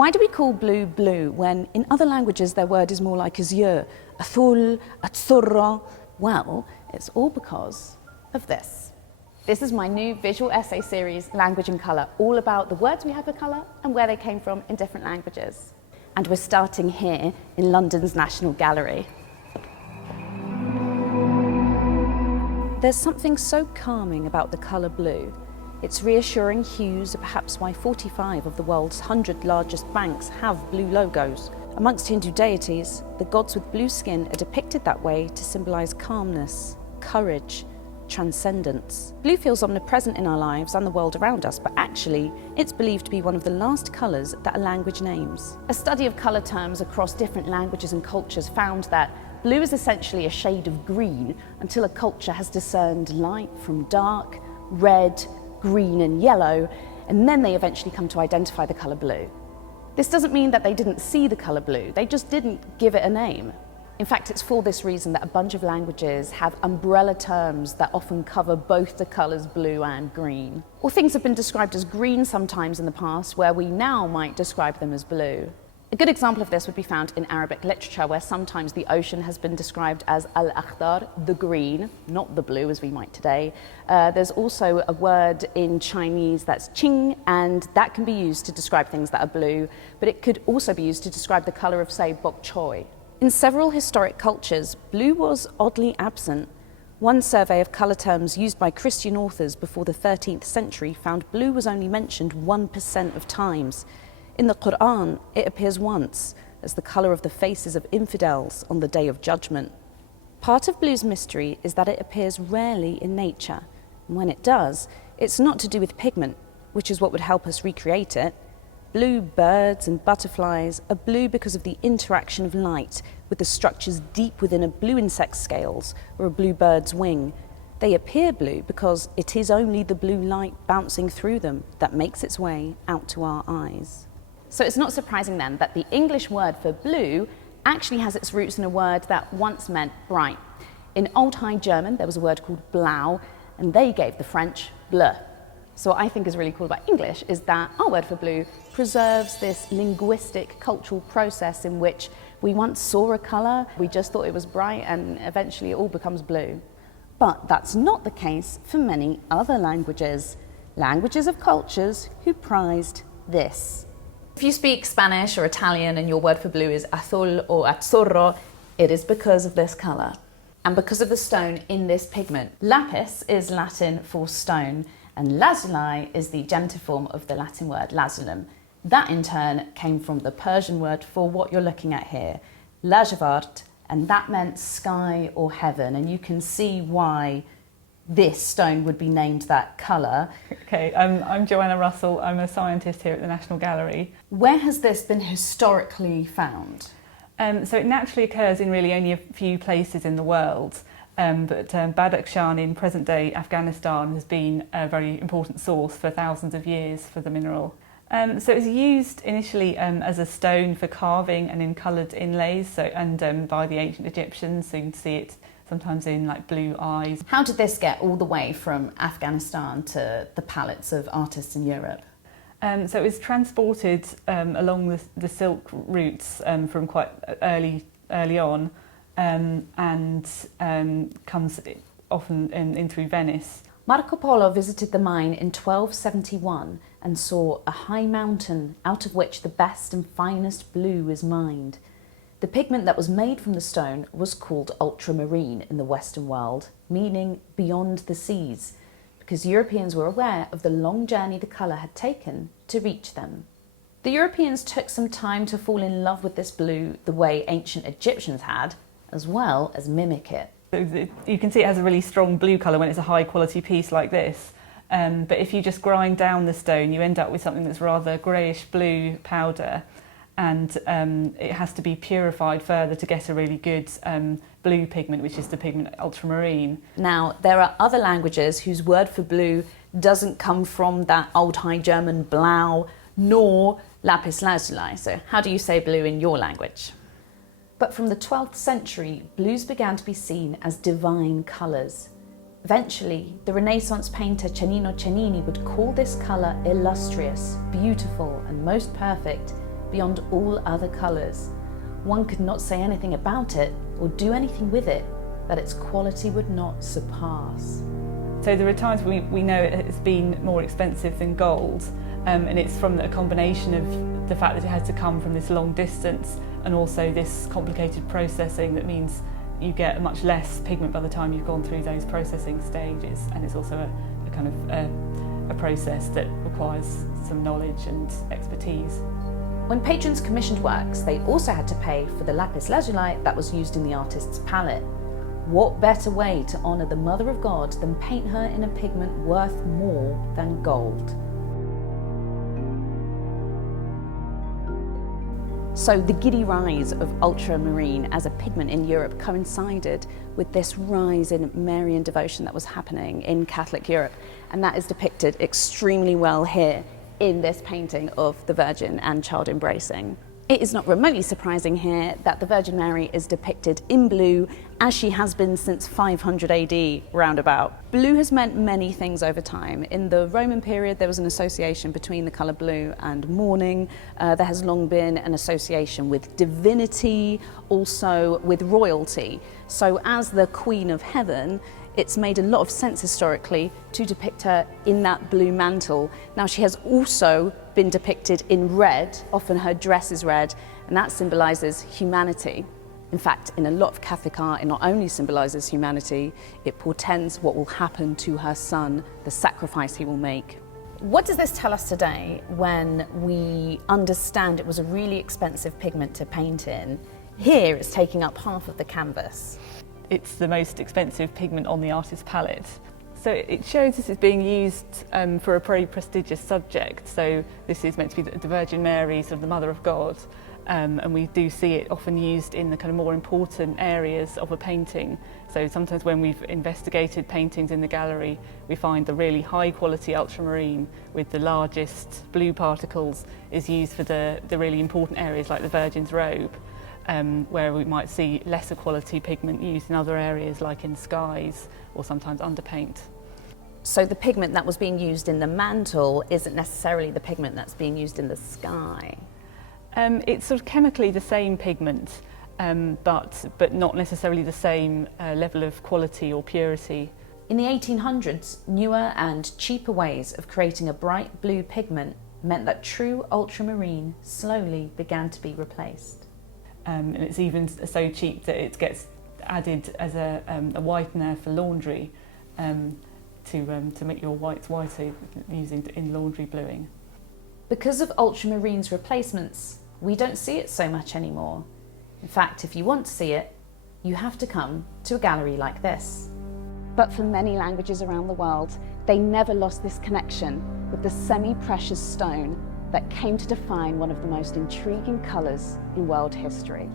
Why do we call blue blue when in other languages their word is more like azure, azul, azzurro? Well, it's all because of this. This is my new visual essay series, Language in Colour, all about the words we have for colour and where they came from in different languages. And we're starting here in London's National Gallery. There's something so calming about the colour blue. Its reassuring hues are perhaps why 45 of the world's 100 largest banks have blue logos. Amongst Hindu deities, the gods with blue skin are depicted that way to symbolise calmness, courage, transcendence. Blue feels omnipresent in our lives and the world around us, but actually, it's believed to be one of the last colours that a language names. A study of colour terms across different languages and cultures found that blue is essentially a shade of green until a culture has discerned light from dark, red, green and yellow, and then they eventually come to identify the colour blue. This doesn't mean that they didn't see the colour blue, they just didn't give it a name. In fact, it's for this reason that a bunch of languages have umbrella terms that often cover both the colours blue and green. Or things have been described as green sometimes in the past, where we now might describe them as blue. A good example of this would be found in Arabic literature, where sometimes the ocean has been described as al-akhdar, the green, not the blue as we might today. There's also a word in Chinese that's qing, and that can be used to describe things that are blue, but it could also be used to describe the colour of, say, bok choy. In several historic cultures, blue was oddly absent. One survey of colour terms used by Christian authors before the 13th century found blue was only mentioned 1% of times. In the Quran, it appears once as the colour of the faces of infidels on the Day of Judgment. Part of blue's mystery is that it appears rarely in nature, and when it does, it's not to do with pigment, which is what would help us recreate it. Blue birds and butterflies are blue because of the interaction of light with the structures deep within a blue insect's scales or a blue bird's wing. They appear blue because it is only the blue light bouncing through them that makes its way out to our eyes. So it's not surprising then that the English word for blue actually has its roots in a word that once meant bright. In Old High German, there was a word called blao, and they gave the French bleu. So what I think is really cool about English is that our word for blue preserves this linguistic cultural process in which we once saw a colour, we just thought it was bright, and eventually it all becomes blue. But that's not the case for many other languages. Languages of cultures who prized this. If you speak Spanish or Italian and your word for blue is azul or azzurro, it is because of this colour. And because of the stone in this pigment. Lapis is Latin for stone, and lazuli is the genitive form of the Latin word lazulum. That in turn came from the Persian word for what you're looking at here, lāžward, and that meant sky or heaven, and you can see why this stone would be named that colour. Okay, I'm Joanna Russell, I'm a scientist here at the National Gallery. Where has this been historically found? So it naturally occurs in really only a few places in the world, but Badakhshan in present-day Afghanistan has been a very important source for thousands of years for the mineral. So it was used initially as a stone for carving and in coloured inlays, by the ancient Egyptians, so you can see it sometimes in like blue eyes. How did this get all the way from Afghanistan to the palettes of artists in Europe? So it was transported along the Silk routes from quite early on, and comes often in through Venice. Marco Polo visited the mine in 1271 and saw a high mountain out of which the best and finest blue is mined. The pigment that was made from the stone was called ultramarine in the Western world, meaning beyond the seas, because Europeans were aware of the long journey the colour had taken to reach them. The Europeans took some time to fall in love with this blue the way ancient Egyptians had, as well as mimic it. You can see it has a really strong blue colour when it's a high quality piece like this, but if you just grind down the stone you end up with something that's rather greyish blue powder, and it has to be purified further to get a really good blue pigment, which is the pigment ultramarine. Now, there are other languages whose word for blue doesn't come from that Old High German blao, nor lapis lazuli. So how do you say blue in your language? But from the 12th century, blues began to be seen as divine colours. Eventually, the Renaissance painter Cennino Cennini would call this colour illustrious, beautiful and most perfect, beyond all other colours. One could not say anything about it or do anything with it that its quality would not surpass. So there are times we know it has been more expensive than gold, and it's from a combination of the fact that it had to come from this long distance and also this complicated processing that means you get much less pigment by the time you've gone through those processing stages, and it's also a kind of a process that requires some knowledge and expertise. When patrons commissioned works, they also had to pay for the lapis lazuli that was used in the artist's palette. What better way to honour the Mother of God than paint her in a pigment worth more than gold? So the giddy rise of ultramarine as a pigment in Europe coincided with this rise in Marian devotion that was happening in Catholic Europe, and that is depicted extremely well here in this painting of the Virgin and Child embracing. It is not remotely surprising here that the Virgin Mary is depicted in blue, as she has been since 500 AD roundabout. Blue has meant many things over time. In the Roman period, there was an association between the colour blue and mourning. There has long been an association with divinity, also with royalty. So as the Queen of Heaven, it's made a lot of sense historically to depict her in that blue mantle. Now, she has also been depicted in red, often her dress is red, and that symbolises humanity. In fact, in a lot of Catholic art, it not only symbolises humanity, it portends what will happen to her son, the sacrifice he will make. What does this tell us today when we understand it was a really expensive pigment to paint in? Here it's taking up half of the canvas. It's the most expensive pigment on the artist's palette. So it shows this is being used for a very prestigious subject. So this is meant to be the Virgin Mary, sort of the Mother of God, and we do see it often used in the kind of more important areas of a painting. So sometimes when we've investigated paintings in the gallery, we find the really high quality ultramarine with the largest blue particles is used for the really important areas like the Virgin's robe. Where we might see lesser quality pigment used in other areas like in skies or sometimes underpaint. So the pigment that was being used in the mantle isn't necessarily the pigment that's being used in the sky? It's sort of chemically the same pigment, but not necessarily the same level of quality or purity. In the 1800s, newer and cheaper ways of creating a bright blue pigment meant that true ultramarine slowly began to be replaced. And it's even so cheap that it gets added as a whitener for laundry to make your whites whiter using in laundry bluing. Because of ultramarine's replacements, we don't see it so much anymore. In fact, if you want to see it, you have to come to a gallery like this. But for many languages around the world, they never lost this connection with the semi-precious stone that came to define one of the most intriguing colours in world history.